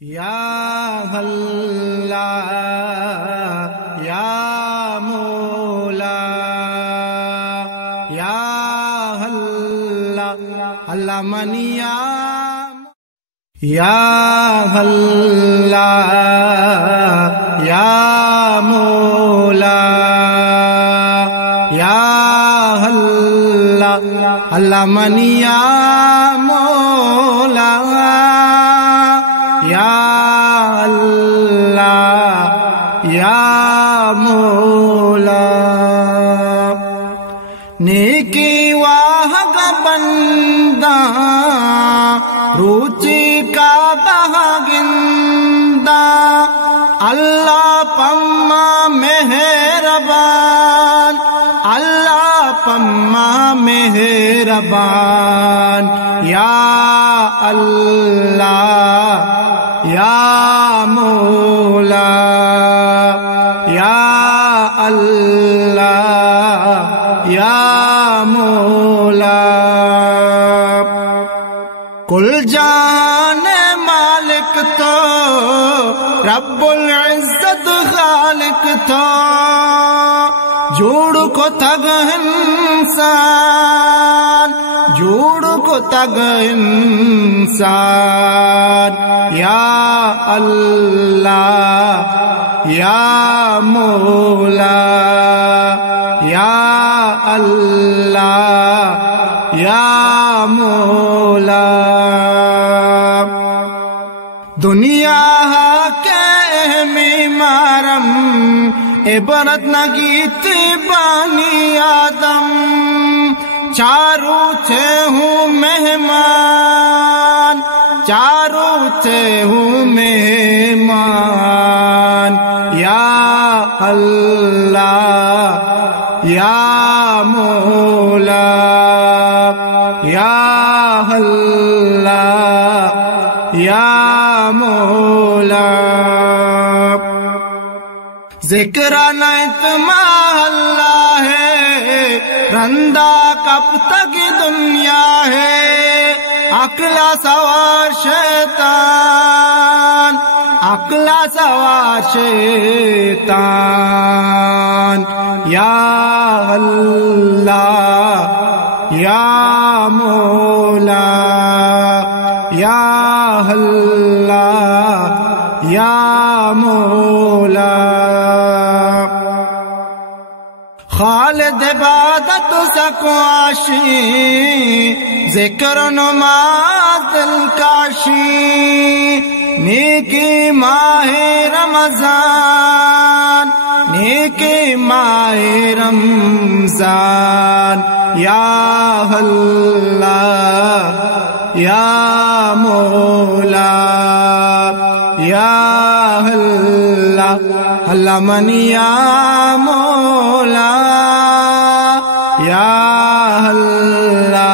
یا اللہ یا مولا یا اللہ اللہ منیا یا اللہ یا مولا یا اللہ اللہ منیا مولا یا اللہ یا مولا نیکی واہ کا بندہ روچی کا بہاگندہ اللہ پما مہربان اللہ پما مہربان یا اللہ یا مولا یا اللہ یا مولا کل جان مالک تو رب العزت خالق تو جوڑ کو تگ انسان جوڑ کو تگ انسان یا اللہ یا مولا یا اللہ یا مولا دنیا کے میمارم عبرت نگیت بانی آدم چاروں تھے ہوں مہمان چاروں تھے ہوں مہمان یا اللہ یا مولا یا اللہ یا مولا ذکر نیت اللہ ہے رندہ کب تک دنیا ہے عقلا سوار شیطان عقلا سوار شیطان یا اللہ یا مولا یا اللہ یا مولا خالد عبادت سکواشی ذکر نماز دل کاشی نیکی ماہ رمضان نیکی ماہ رمضان یا اللہ یا مولا یا اللہ اللہ منیا مولا یا اللہ